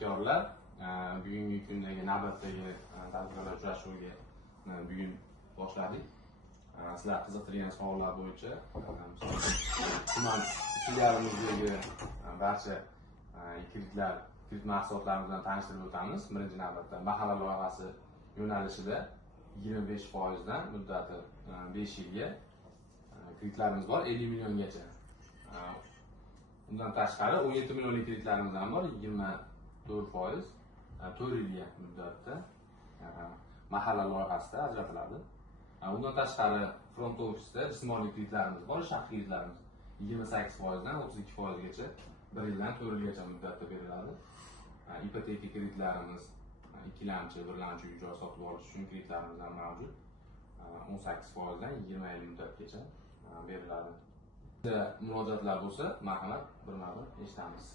hamkorlar, bugungi kundagi navbatdagi tadbirkorlar uchrashuviga bugun boshladik. Sizlar qiziqtirgan savollar bo'yicha tuman filialimizdagi barcha kredit mahsulotlarimiz bilan tanishtirib o'tamiz. Birinchi navbatda mahalla loyihasi yo'nalishida 25% dan muddati 5 yilga kreditlarimiz bor, 50 milliongacha. Bundan tashqari 17 millionlik kreditlarimiz ham bor, 24%, 4 yilga muddatda mahalla loyihasida ajratiladi. Bundan tashqari front ofisda jismoniy kreditlarimiz bor, shaxs kreditlarimiz 28% dan 32% gacha 1 yildan 4 yilgacha muddatda beriladi. Ipoteka kreditlarimiz, ikkilamchi, birlamchi uy joy sotib olish uchun kreditlarimiz ham mavjud. 18% dan 20 yil muddatgacha beriladi. Murojaatlar bo'lsa, marhamat, birma-bir eshitamiz.